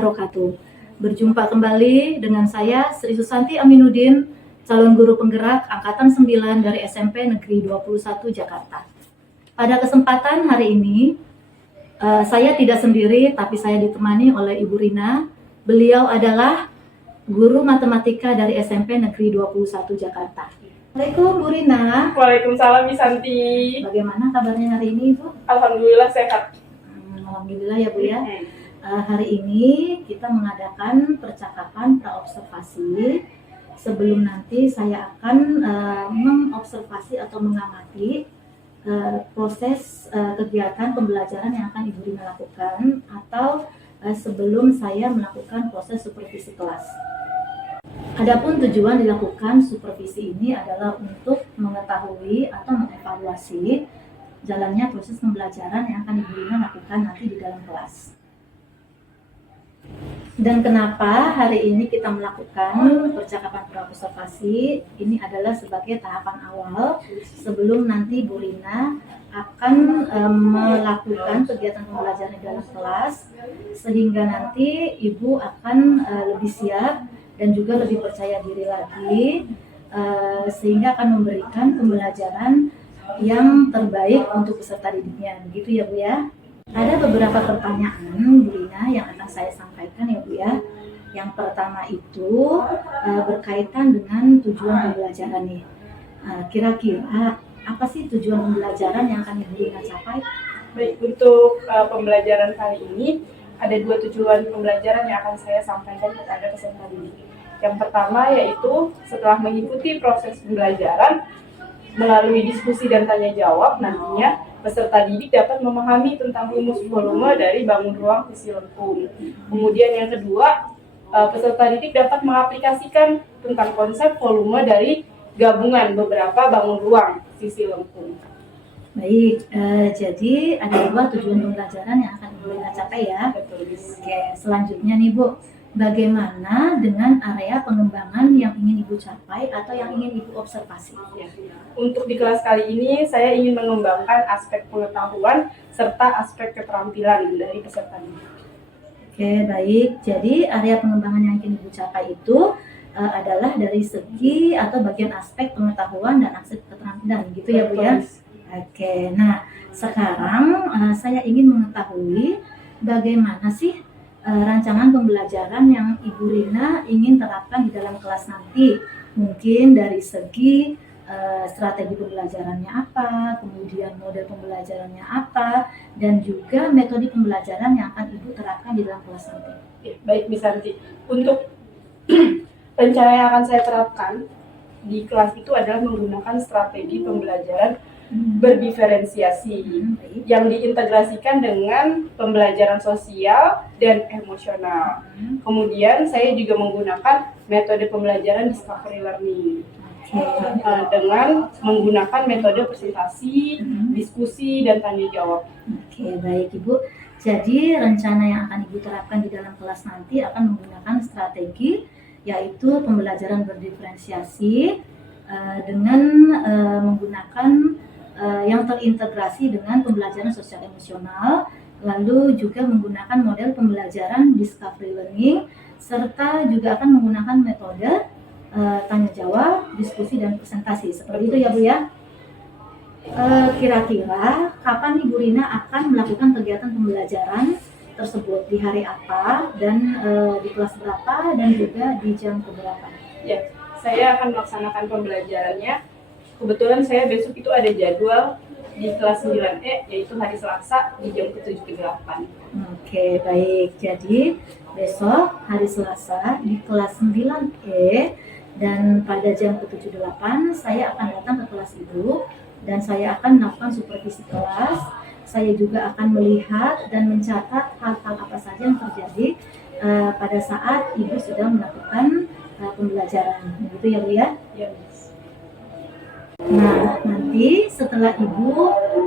wabarakatuh. Berjumpa kembali dengan saya Sri Susanti Aminuddin, calon guru penggerak Angkatan 9 dari SMP Negeri 21 Jakarta. Pada kesempatan hari ini, saya tidak sendiri, tapi saya ditemani oleh Ibu Rina. Beliau adalah guru matematika dari SMP Negeri 21 Jakarta. Assalamualaikum Bu Rina. Waalaikumsalam Ibu Santi. Bagaimana kabarnya hari ini Ibu? Alhamdulillah sehat. Alhamdulillah ya Bu ya. Hari ini kita mengadakan percakapan praobservasi. Sebelum nanti saya akan mengobservasi atau mengamati proses kegiatan pembelajaran yang akan Ibu Rina lakukan, atau sebelum saya melakukan proses supervisi kelas. Adapun tujuan dilakukan supervisi ini adalah untuk mengetahui atau mengevaluasi jalannya proses pembelajaran yang akan Ibu Rina lakukan nanti di dalam kelas. Dan kenapa hari ini kita melakukan percakapan praobservasi? Ini adalah sebagai tahapan awal sebelum nanti Bu Rina akan melakukan kegiatan pembelajaran di dalam kelas, sehingga nanti Ibu akan lebih siap dan juga lebih percaya diri lagi, sehingga akan memberikan pembelajaran yang terbaik untuk peserta didiknya. Begitu ya Bu ya. Ada beberapa pertanyaan Bu Rina yang akan saya sampaikan ya Bu ya. Yang pertama itu berkaitan dengan tujuan pembelajaran nih. Kira-kira apa sih tujuan pembelajaran yang akan Ibu Rina capai? Baik, untuk pembelajaran kali ini ada dua tujuan pembelajaran yang akan saya sampaikan kepada peserta didik. Yang pertama yaitu setelah mengikuti proses pembelajaran melalui diskusi dan tanya jawab, nantinya peserta didik dapat memahami tentang rumus volume dari bangun ruang sisi lengkung. Kemudian yang kedua, peserta didik dapat mengaplikasikan tentang konsep volume dari gabungan beberapa bangun ruang sisi lengkung. Baik, jadi ada dua tujuan pembelajaran yang akan Ibu Rina capai ya. Betul. Oke, selanjutnya nih Bu, bagaimana dengan area pengembangan yang ingin Ibu capai atau yang ingin Ibu observasi? Ya. Untuk di kelas kali ini, saya ingin mengembangkan aspek pengetahuan serta aspek keterampilan dari peserta didik. Oke, baik. Jadi area pengembangan yang ingin Ibu capai itu adalah dari segi atau bagian aspek pengetahuan dan aspek keterampilan, gitu ya Bu ya? Oke, nah sekarang saya ingin mengetahui bagaimana sih rancangan pembelajaran yang Ibu Rina ingin terapkan di dalam kelas nanti. Mungkin dari segi strategi pembelajarannya apa, kemudian model pembelajarannya apa, dan juga metode pembelajaran yang akan Ibu terapkan di dalam kelas nanti. Ya, baik, Miss Santi. Untuk rencana yang akan saya terapkan di kelas itu adalah menggunakan strategi pembelajaran berdiferensiasi yang diintegrasikan dengan pembelajaran sosial dan emosional. Kemudian saya juga menggunakan metode pembelajaran discovery learning dengan menggunakan metode presentasi, diskusi, dan tanya jawab. Oke, baik Ibu. Jadi rencana yang akan Ibu terapkan di dalam kelas nanti akan menggunakan strategi, yaitu pembelajaran berdiferensiasi dengan menggunakan yang terintegrasi dengan pembelajaran sosial emosional, lalu juga menggunakan model pembelajaran discovery learning, serta juga akan menggunakan metode tanya jawab, diskusi, dan presentasi. Seperti itu ya Bu ya. Kira-kira kapan Ibu Rina akan melakukan kegiatan pembelajaran tersebut, di hari apa, dan di kelas berapa, dan juga di jam keberapa? Ya, saya akan melaksanakan pembelajarannya. Kebetulan saya besok itu ada jadwal di kelas 9E, yaitu hari Selasa di jam ke-7 ke 8. Oke, baik. Jadi besok hari Selasa di kelas 9E dan pada jam ke-7 ke 8 saya akan datang ke kelas Ibu dan saya akan melakukan supervisi kelas. Saya juga akan melihat dan mencatat hal-hal apa saja yang terjadi pada saat Ibu sedang melakukan pembelajaran. Begitu ya Bu ya? Ya. Nah, nanti setelah Ibu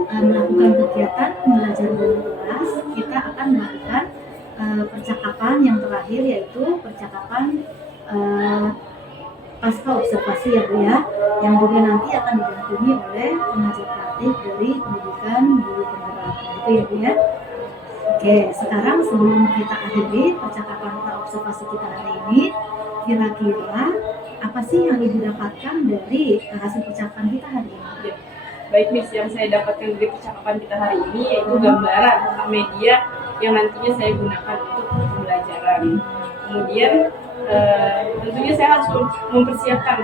melakukan kegiatan pembelajaran dalam kelas, kita akan melakukan percakapan yang terakhir, yaitu percakapan pasca observasi ya Bu ya, yang juga nanti akan didampingi oleh pengajar praktik dari pendidikan guru penggerak. Gitu ya Bu ya. Oke, sekarang sebelum kita akhiri percakapan observasi kita hari ini, kira-kira apa sih yang Ibu dapatkan dari hasil percakapan kita hari ini? Ya. Baik Miss, yang saya dapatkan dari percakapan kita hari ini yaitu gambaran tentang media yang nantinya saya gunakan untuk pembelajaran. Kemudian tentunya saya harus mempersiapkan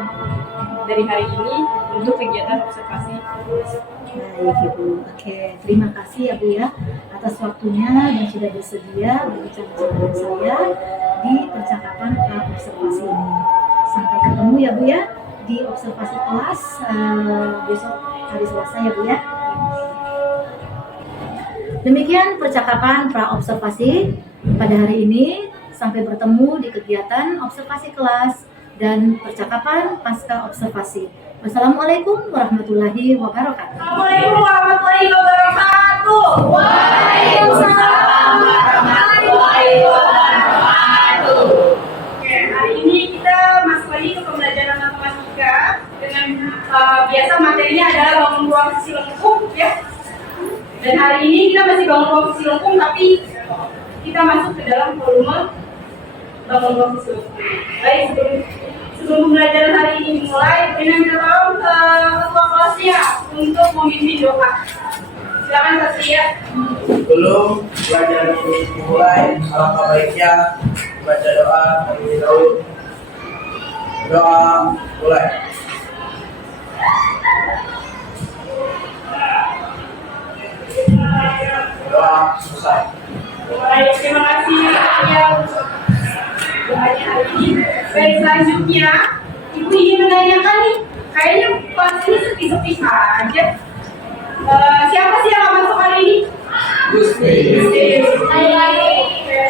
dari hari ini untuk kegiatan observasi. Baik Ibu, oke, terima kasih ya Bu ya atas waktunya dan sudah bersedia berbicara dengan saya di percakapan observasi ini. Sampai ketemu ya Bu ya di observasi kelas besok hari Selasa ya Bu ya. Demikian percakapan pra observasi pada hari ini. Sampai bertemu di kegiatan observasi kelas dan percakapan pasca observasi. Wassalamualaikum warahmatullahi wabarakatuh. Assalamualaikum warahmatullahi wabarakatuh. Waalaikumsalam warahmatullahi wabarakatuh. Oke, hari ini kita masuk lagi ke pembelajaran matematika dengan biasa materinya adalah bangun ruang sisi lengkung ya. Dan hari ini kita masih bangun ruang sisi lengkung, tapi kita masuk ke dalam volume bangun ruang sisi lengkung. Baik, sebelum pembelajaran hari ini dimulai, Bina minta tolong ke ketua kelasnya untuk memimpin doa. Silakan Satria. Sebelum pelajaran ini dimulai, alangkah baiknya baca doa terlebih dahulu. Doa mulai. Doa selesai. Baik, terima kasih Satria untuk doanya hari ini. Baik, selanjutnya Ibu ingin menanyakan nih, kayaknya kelas ini sepi-sepi saja. Siapa sih yang masuk hari ini? Gusti. Saya lagi.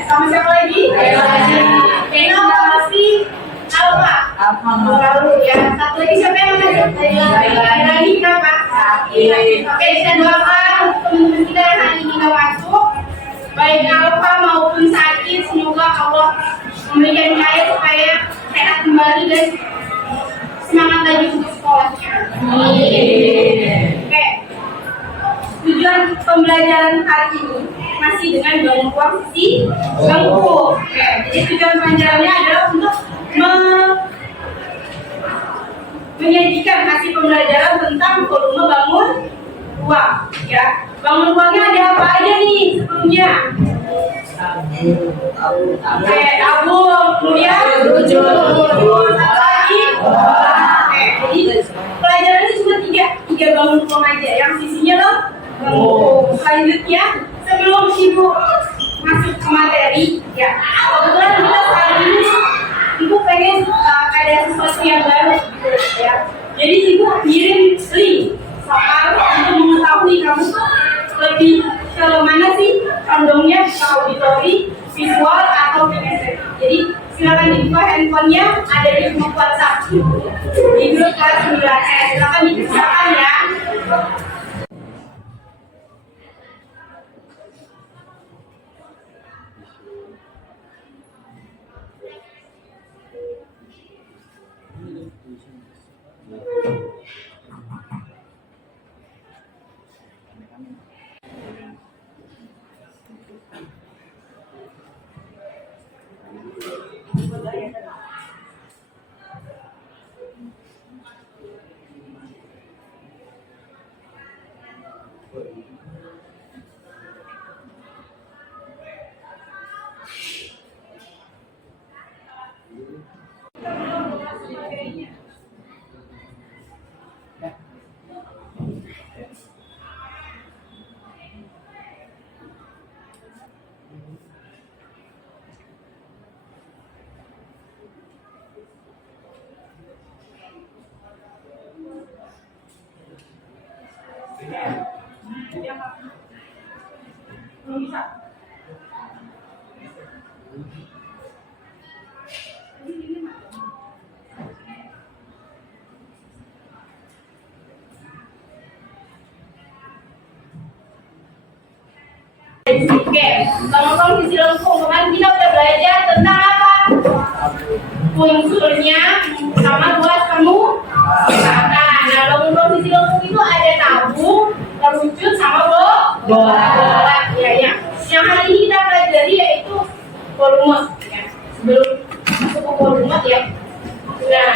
Sama siapa lagi? Saya lagi. Kena masih Alfa. Lalu ya, satu lagi siapa yang masuk? Saya lagi kenapa? Oke, saya doakan untuk teman-teman kita yang hari ini nggak masuk, baik Alfa maupun sakit, semoga Allah memberikan saya supaya sehat kembali dan semangat lagi untuk sekolahnya. Oke. Tujuan pembelajaran hari ini masih dengan bangun ruang sisi lengkung. Oke, jadi tujuan pembelajarannya adalah untuk menyajikan hasil pembelajaran tentang volume bangun ruang. Ya, bangun ruangnya ada apa aja nih sebelumnya? Oke, tabung, kemudian satu lagi. Oke, jadi pelajarannya cuma tiga bangun ruang aja, yang sisinya loh. Selanjutnya, sebelum Ibu masuk ke materi, ya kebetulan kita saat ini Ibu pengen ada sesuatu yang baru gitu ya. Jadi Ibu kirim link soal untuk mengetahui kamu lebih ke mana sih condongnya, ke auditori, visual atau kinestetik. Jadi silakan dibuka handphonenya, ada di grup WhatsApp di grup kelas 9S. Silakan dikerjakan ya. Belum bisa. Oke, teman-teman visi lengkung kemarin kita udah belajar tentang apa? Unsurnya sama buat kamu. Nah, lengkung visi lengkung itu ada tabung, kerucut sama bola. Ya, ya. Yang hari ini volume ya. Sebelum masuk ke volume ya. Nah,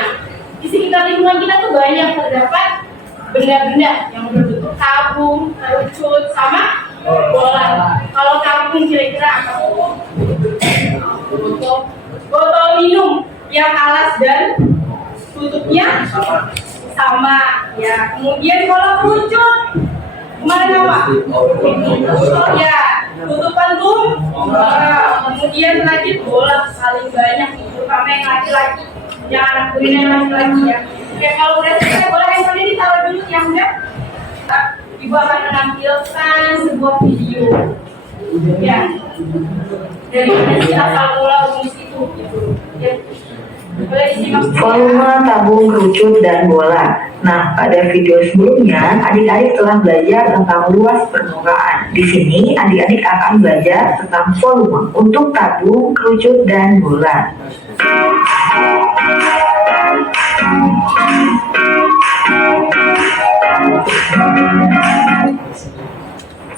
di sekitar lingkungan kita tuh banyak terdapat benda-benda yang berbentuk tabung, kerucut, sama bola. Kalau tabung kira-kira apa? Botol minum yang alas dan tutupnya sama ya. Kemudian kalau kerucut kemana apa? Ya, tutupan tuh kemudian lagi bola paling banyak itu karena yang laki-laki, yang anak Burina yang laki-laki ya. Oke, kalau udah selesai boleh handphone ditaruh dulu yang udah. Ibu akan menampilkan sebuah video ya dari asal mula rumus itu gitu. Ya. Boleh disimak. Volume, tabung, kerucut, dan bola. Nah, pada video sebelumnya, adik-adik telah belajar tentang luas permukaan. Di sini, adik-adik akan belajar tentang volume untuk tabung, kerucut, dan bola.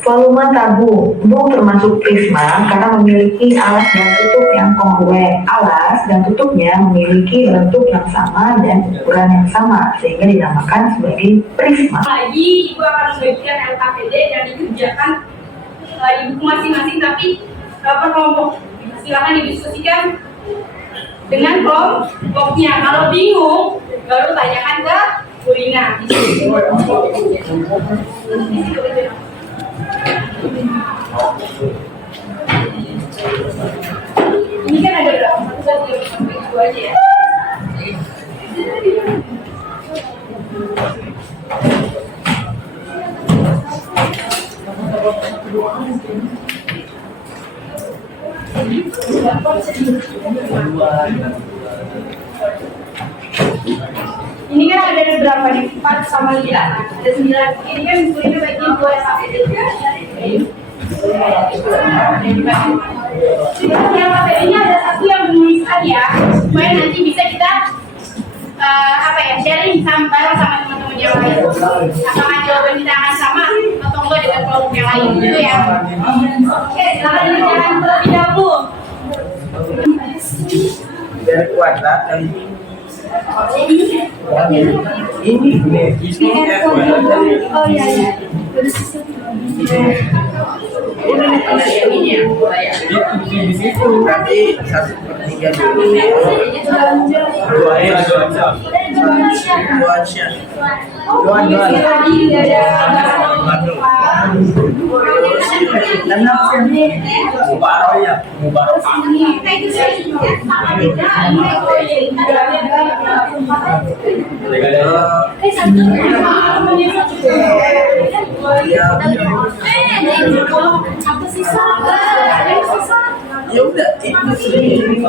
Volume tabung termasuk prisma karena memiliki alas dan tutup yang kongruen. Alas dan tutupnya memiliki bentuk yang sama dan ukuran yang sama sehingga dinamakan sebagai prisma. Lagi ibu akan membagikan LKPD yang dikerjakan ibu masing-masing tapi per kelompok. Silakan didiskusikan dengan kelompoknya. Kalau bingung baru tanyakan ke Burina. Ini kan ada berapa? Satu, dua aja ya. Ini kan ada berapa nih? 4 sama 5. Ada 9. Ini kan ini bagi 2 sampai 3. Yang materinya ada satu yang menuliskan ya, supaya nanti bisa kita sharing bareng sama teman-teman yang lain. Apakah jawaban kita akan sama atau enggak dengan kelompok yang lain gitu ya. Oke, silakan dijalan terlebih dahulu. Dari kuadrat kali ini Oh iya iya. berarti 1/3 dulu. Ya udah itu sendiri.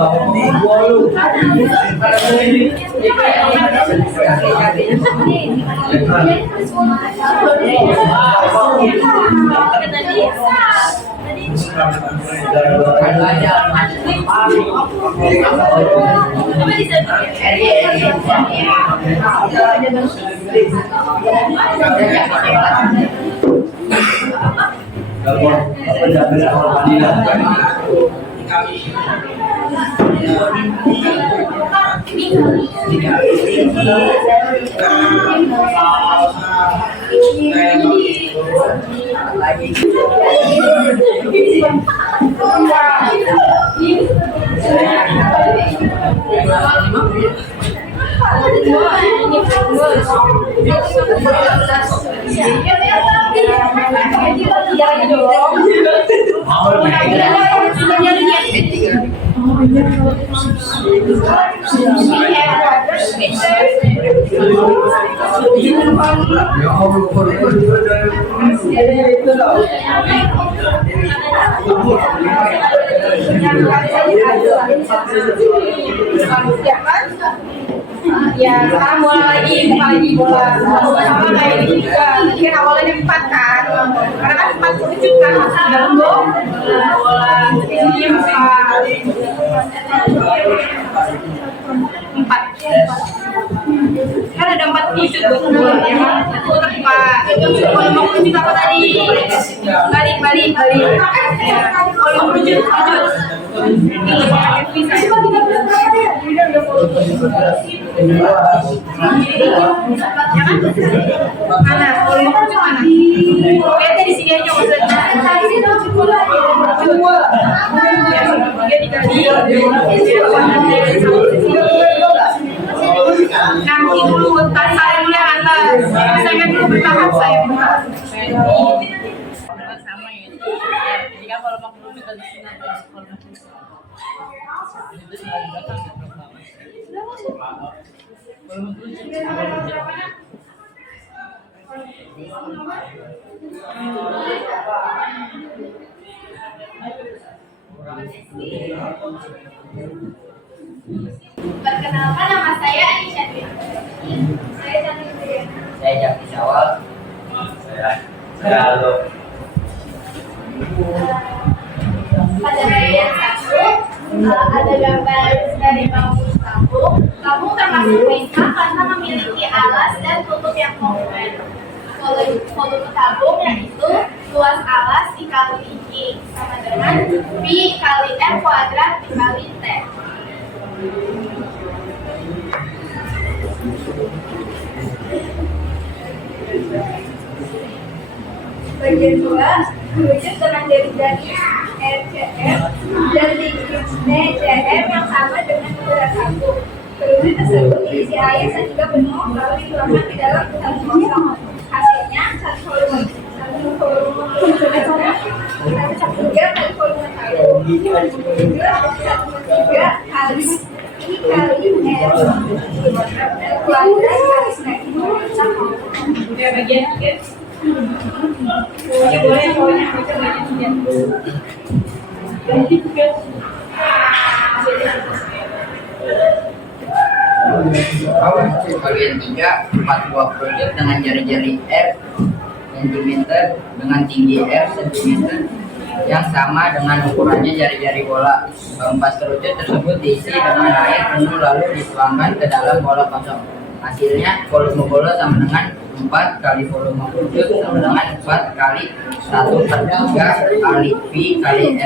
Ya, sekarang bola lagi, buka lagi bola. Sama kayak ini juga. Mungkin awalnya 4 kan. Karena kan 4 kerucut kan, masa dalam bola. Ini 4. Kan ada 4 kerucut bola, ya kan? Itu 4. volume kerucut apa tadi? Balik. Ya, volume kerucut. Ini pakai visa. Mana? Volume kerucut mana? Lihatnya di sini aja maksudnya. Dia dikali. Nanti dulu bentar saya dulu yang atas. Saya dulu bertahan saya bentar. Sama ya. Jika kalau mau dulu kita di sini kalau mau Perkenalkan, nama saya Anisha Dwi. Saya Chandra Dwi. Saya Jaki Syawal. Saya Aldo. Pada bagian 1 ada gambar dari bangun kampung. Kampung termasuk Prisma karena memiliki alas dan tutup yang kongruent. Volume tabung yaitu luas alas dikali I sama dengan Pi kali R kuadrat dikali T. Bagian 2, kerucut dengan jari-jari RCF dan DCF yang sama dengan ukuran tabung. Kerucut tersebut diisi air sehingga penuh lalu dituangkan ke dalam tabung kosong. Hasilnya satu volume kali volume tabung. 1/3 kali I kali R kuadrat kali snek. Udah bagian 3. Boleh baca bagian 3. Bagian 3, 4 buah kerucut dengan jari-jari R cm dengan tinggi R cm yang sama dengan ukurannya jari-jari bola. Keempat kerucut tersebut diisi dengan air penuh lalu dituangkan ke dalam bola kosong. Hasilnya volume bola sama dengan 4 kali volume kerucut sama dengan 4 kali 1/3 kali Pi kali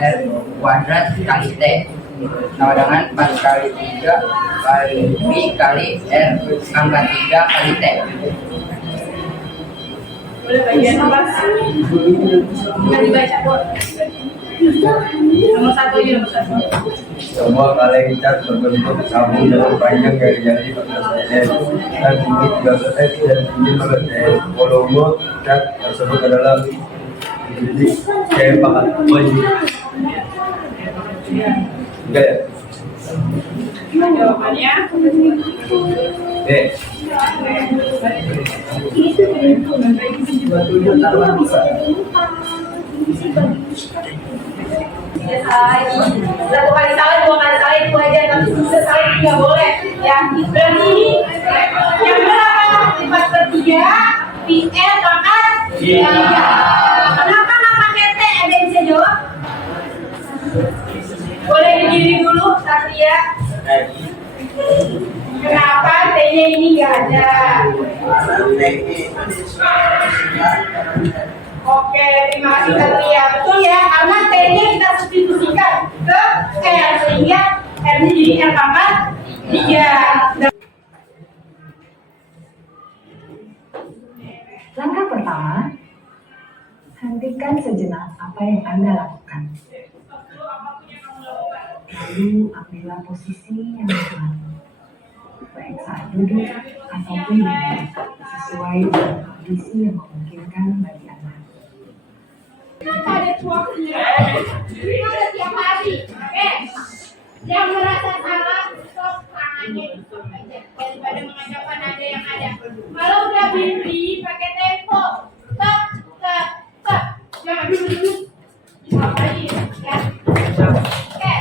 R kuadrat kali T sama dengan 4 kali 3 kali Pi kali R pangkat 3 kali T. Boleh bagian 4. Nggak dibaca kok. Nomor 1 aja, nomor 1. Semua kaleng cat berbentuk tabung dengan panjang jari-jari 14 cm dan tinggi 13 cm dan tinggi 14 cm. Volume cat tersebut adalah jadi saya pakai enggak ya? Jawabannya satu kali salah, 2 kali salah itu aja, tapi bisa salah nggak boleh ya. Berarti ini yang berapa? 4/3 PR pangkat 3. Kenapa nggak pakai T? Ada yang bisa jawab? Boleh diri dulu Satria. Kenapa T-nya ini nggak ada? Oke, terima kasih Satria. Betul ya, karena T-nya kita substitusikan ke R sehingga R-nya jadi R pangkat 3. Langkah pertama, hentikan sejenak apa yang Anda lakukan. Lalu ambillah posisi yang aman, baik saat duduk ataupun berdiri, sesuai dengan kondisi yang memungkinkan bagi Anda. Ada waktunya, ada tiap hari. Oke, yang merasa salah, stop tangannya, stop aja daripada mengacaukan ada yang ada. Kalau udah berdiri, pakai tempo, stop, stop, stop. Jangan dulu, stop lagi, ya. Oke,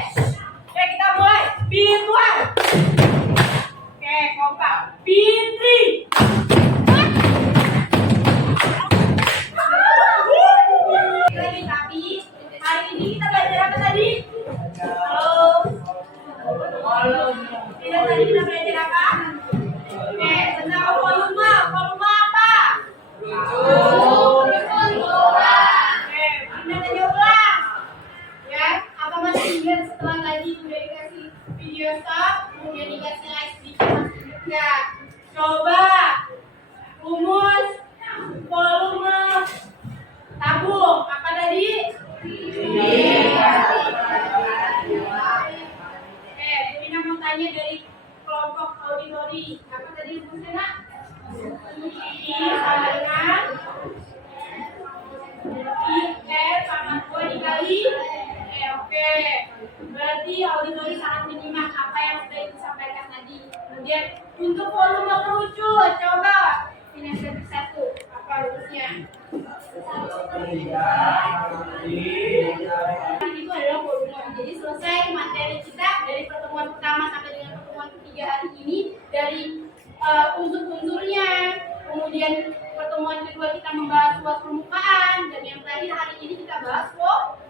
kita mulai. Virtual. Oke, kompak. Fitri. Tapi hari ini kita belajar apa tadi? Halo. Tadi kita belajar apa? Oke, tentang volume. Volume apa? Coba rumus volume tabung apa tadi? Burina mau tanya dari kelompok auditori apa tadi rumusnya nak? Sama dengan I sama 2 dikali oke. Berarti auditori sangat menyimak apa yang sudah disampaikan tadi. Kemudian untuk volume kerucut, coba ini satu apa rumusnya? Itu adalah volume. Jadi selesai materi kita dari pertemuan pertama sampai dengan pertemuan ketiga hari ini dari unsur-unsurnya. Kemudian pertemuan kedua kita membahas luas permukaan dan yang terakhir hari ini kita bahas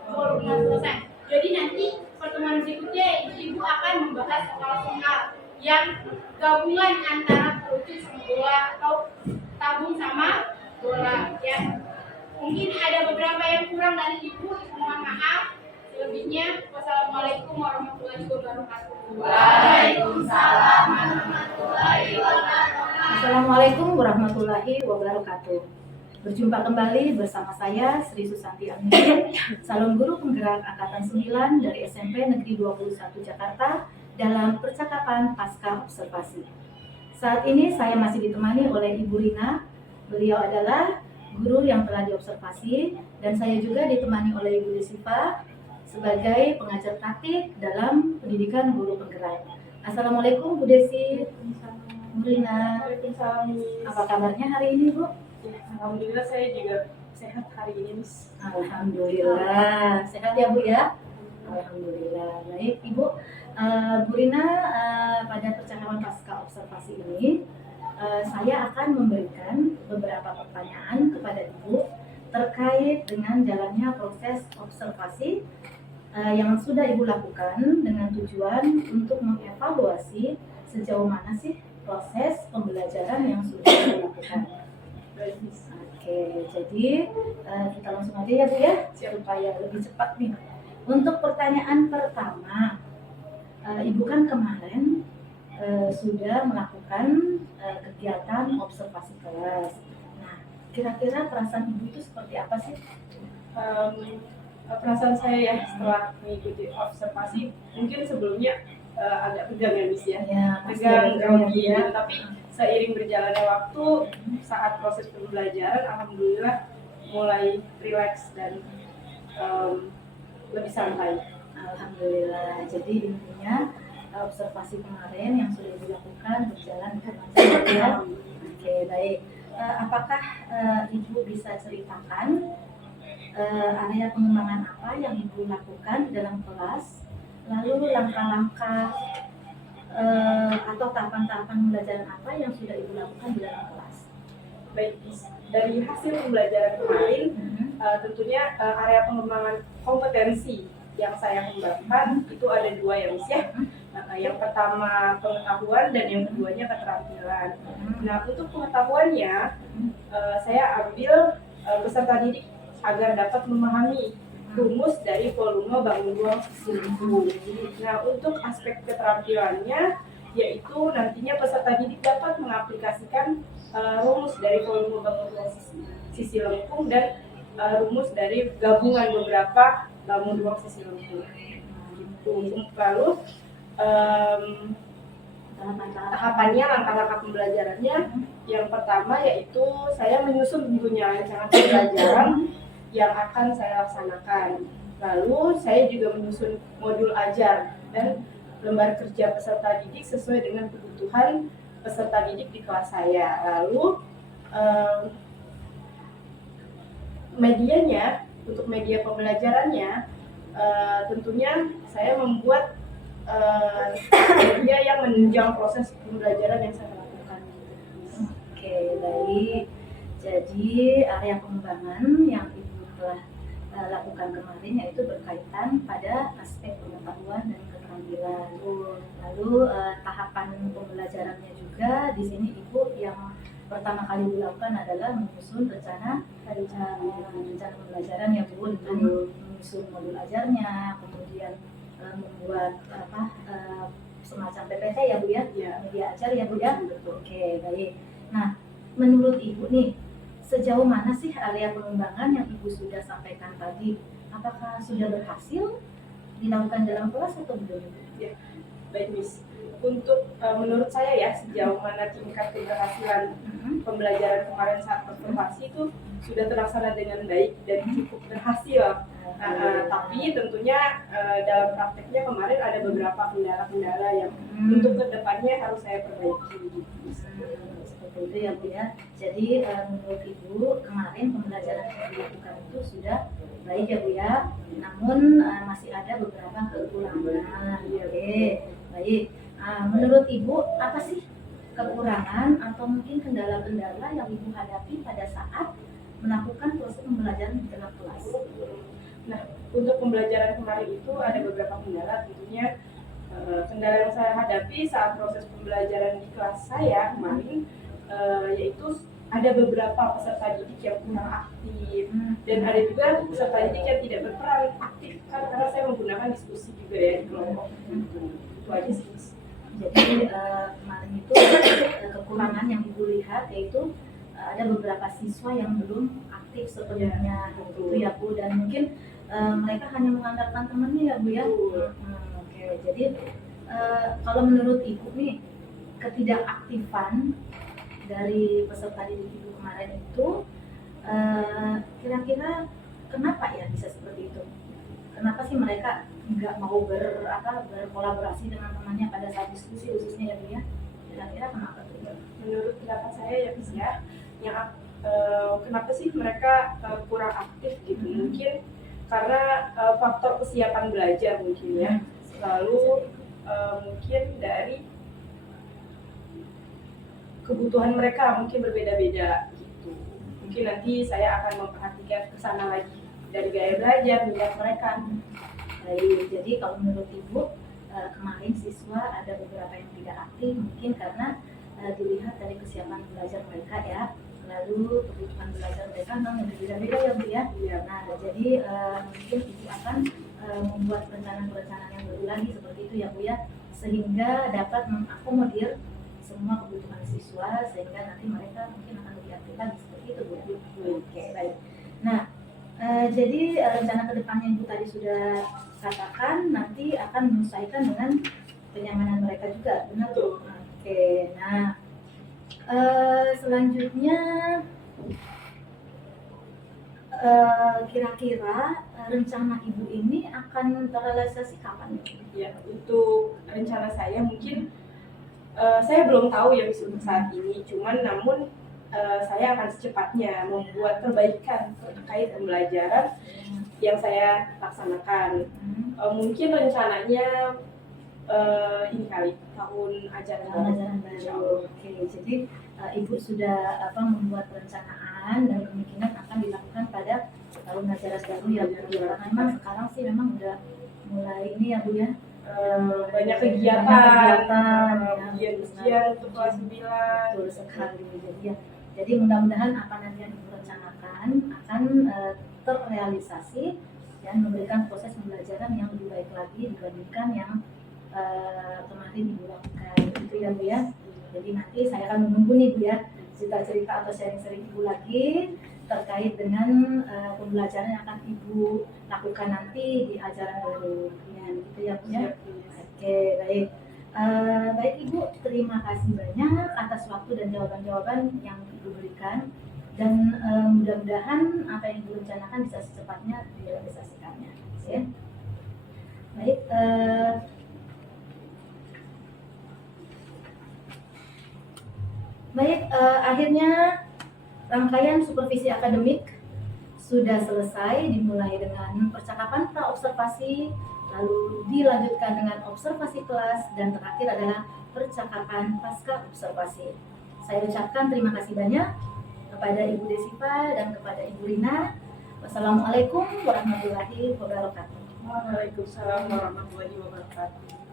volume selesai. Jadi nanti pertemuan berikutnya ibu akan membahas soal-soal yang gabungan antara kerucut sama bola atau tabung sama bola ya. Mungkin ada beberapa yang kurang dari ibu mohon maaf. Selebihnya wassalamualaikum warahmatullahi wabarakatuh. Waalaikumsalam warahmatullahi wabarakatuh. Assalamualaikum warahmatullahi wabarakatuh. Berjumpa kembali bersama saya Sri Susanti Amin, calon guru penggerak Angkatan 9 dari SMP Negeri 21 Jakarta dalam percakapan pasca observasi. Saat ini saya masih ditemani oleh Ibu Rina. Beliau adalah guru yang telah diobservasi dan saya juga ditemani oleh Ibu Desiva sebagai pengajar taktik dalam pendidikan guru penggerak. Assalamualaikum Bu Desi. Bu Rina. Waalaikumsalam. Apa kabarnya hari ini Bu? Alhamdulillah saya juga sehat hari ini, Miss. Alhamdulillah. Sehat ya Bu ya? Alhamdulillah. Baik Ibu. Bu Rina, pada percakapan pasca observasi ini saya akan memberikan beberapa pertanyaan kepada Ibu terkait dengan jalannya proses observasi yang sudah Ibu lakukan dengan tujuan untuk mengevaluasi sejauh mana sih proses pembelajaran yang sudah Ibu lakukan. Oke, jadi kita langsung aja ya Bu ya, supaya lebih cepat nih. Untuk pertanyaan pertama, Ibu kan kemarin sudah melakukan kegiatan observasi kelas. Nah, kira-kira perasaan Ibu itu seperti apa sih? Perasaan saya ya setelah mengikuti observasi mungkin sebelumnya agak tegang ya Miss ya, Pasti tegang ada grogi ya. tapi seiring berjalannya waktu saat proses pembelajaran alhamdulillah mulai rileks dan lebih santai. Alhamdulillah. Jadi intinya observasi kemarin yang sudah dilakukan berjalan dengan lancar ya. Oke, baik. Apakah Ibu bisa ceritakan area pengembangan apa yang Ibu lakukan dalam kelas? Lalu langkah-langkah atau tahapan-tahapan pembelajaran apa yang sudah Ibu lakukan di dalam kelas? Baik, dari hasil pembelajaran kemarin tentunya area pengembangan kompetensi yang saya kembangkan itu ada dua ya Miss ya. Yang pertama pengetahuan dan yang keduanya keterampilan. Nah untuk pengetahuannya saya ambil peserta didik agar dapat memahami rumus dari volume bangun ruang sisi lingkup. Nah untuk aspek keterampilannya yaitu nantinya peserta didik dapat mengaplikasikan rumus dari volume bangun ruang sisi lengkung dan rumus dari gabungan beberapa bangun ruang sisi lengkung. Gitu. Lalu tahapannya, langkah-langkah pembelajarannya yang pertama yaitu saya menyusun tentunya rancangan pembelajaran yang akan saya laksanakan. Lalu saya juga menyusun modul ajar dan lembar kerja peserta didik sesuai dengan kebutuhan peserta didik di kelas saya. Lalu medianya, untuk media pembelajarannya tentunya saya membuat media yang menunjang proses pembelajaran yang saya lakukan. Oke, baik. Jadi area pengembangan yang Ibu telah lakukan kemarin yaitu berkaitan pada aspek pengetahuan dan keterampilan. Lalu tahapan pembelajarannya juga di sini Ibu yang pertama kali dilakukan adalah menyusun rencana pembelajaran ya Bu, dengan menyusun modul ajarnya, kemudian membuat semacam PPT ya Bu ya, Iya. media ajar ya Bu ya. Oke, baik. Nah, menurut Ibu nih, sejauh mana sih area pengembangan yang Ibu sudah sampaikan tadi? Apakah sudah berhasil dilakukan dalam kelas atau belum? Baik, Miss. Untuk menurut saya ya, sejauh mana tingkat keberhasilan pembelajaran kemarin saat observasi itu sudah terlaksana dengan baik dan cukup berhasil. Tapi tentunya dalam prakteknya kemarin ada beberapa kendala-kendala yang untuk kedepannya harus saya perbaiki. Seperti itu ya Bu ya. Jadi menurut Ibu kemarin pembelajaran yang dilakukan itu sudah baik ya Bu ya. Namun masih ada beberapa kekurangan. Oke, baik. Menurut Ibu apa sih kekurangan atau mungkin kendala-kendala yang Ibu hadapi pada saat melakukan proses pembelajaran di tengah kelas? Nah, untuk pembelajaran kemarin itu ada beberapa kendala. Tentunya kendala yang saya hadapi saat proses pembelajaran di kelas saya kemarin yaitu ada beberapa peserta didik yang kurang aktif dan ada juga peserta didik yang tidak berperan aktif karena saya menggunakan diskusi juga ya di kelompok. Itu aja sih. Jadi kemarin itu kekurangan yang Ibu lihat yaitu ada beberapa siswa yang belum aktif sepenuhnya gitu ya Bu, dan mungkin mereka hanya mengandalkan temannya ya Bu ya. Oke, jadi kalau menurut Ibu nih ketidakaktifan dari peserta didik Ibu kemarin itu kira-kira kenapa ya bisa seperti itu? Kenapa sih mereka nggak mau berkolaborasi dengan temannya pada saat diskusi khususnya ya Bu ya? Kira-kira kenapa tuh? Menurut pendapat saya ya Miss ya, yang kenapa sih mereka kurang aktif gitu? Mungkin karena faktor kesiapan belajar mungkin ya. Lalu mungkin dari kebutuhan mereka mungkin berbeda-beda gitu. Mungkin nanti saya akan memperhatikan ke sana lagi dari gaya belajar, minat mereka. Baik, jadi kalau menurut Ibu kemarin siswa ada beberapa yang tidak aktif mungkin karena dilihat dari kesiapan belajar mereka ya, lalu kebutuhan belajar mereka memang berbeda-beda ya Bu ya. Nah, jadi mungkin Ibu akan membuat perencanaan-perencanaan yang baru lagi seperti itu ya Bu ya, sehingga dapat mengakomodir semua kebutuhan siswa sehingga nanti mereka mungkin akan lebih aktif lagi seperti itu Bu. Oke, baik. Nah, jadi rencana kedepannya Ibu tadi sudah katakan nanti akan menyesuaikan dengan kenyamanan mereka juga, benar Bu? Oke, nah selanjutnya kira-kira rencana Ibu ini akan terrealisasi kapan? Ya, untuk rencana saya mungkin saya belum tahu ya untuk saat ini, namun saya akan secepatnya membuat perbaikan terkait pembelajaran yang saya laksanakan. Mungkin rencananya ini kali tahun ajaran baru. Oke, jadi Ibu sudah membuat perencanaan dan kemungkinan akan dilakukan pada tahun ajaran baru ya Bu. Karena memang sekarang sih memang udah mulai ini ya Bu ya. Banyak kegiatan ya, ujian untuk kelas 9. Betul sekali. Jadi mudah-mudahan apa nanti yang Ibu rencanakan akan terrealisasi dan memberikan proses pembelajaran yang lebih baik lagi dibandingkan yang kemarin Ibu lakukan. Itu ya Bu ya. Jadi nanti saya akan menunggu nih Bu ya cerita-cerita atau sharing-sharing Ibu lagi terkait dengan pembelajaran yang akan Ibu lakukan nanti di ajaran baru. Ya, gitu ya Bu ya. Oke, baik. Baik Ibu, terima kasih banyak atas waktu dan jawaban-jawaban yang Ibu berikan, dan mudah-mudahan apa yang Ibu rencanakan bisa secepatnya direalisasikannya. Ya. Baik, akhirnya rangkaian supervisi akademik sudah selesai, dimulai dengan percakapan pra-observasi, lalu dilanjutkan dengan observasi kelas, dan terakhir adalah percakapan pasca observasi. Saya ucapkan terima kasih banyak kepada Ibu Desiva dan kepada Ibu Rina. Wassalamualaikum warahmatullahi wabarakatuh. Waalaikumsalam warahmatullahi wabarakatuh.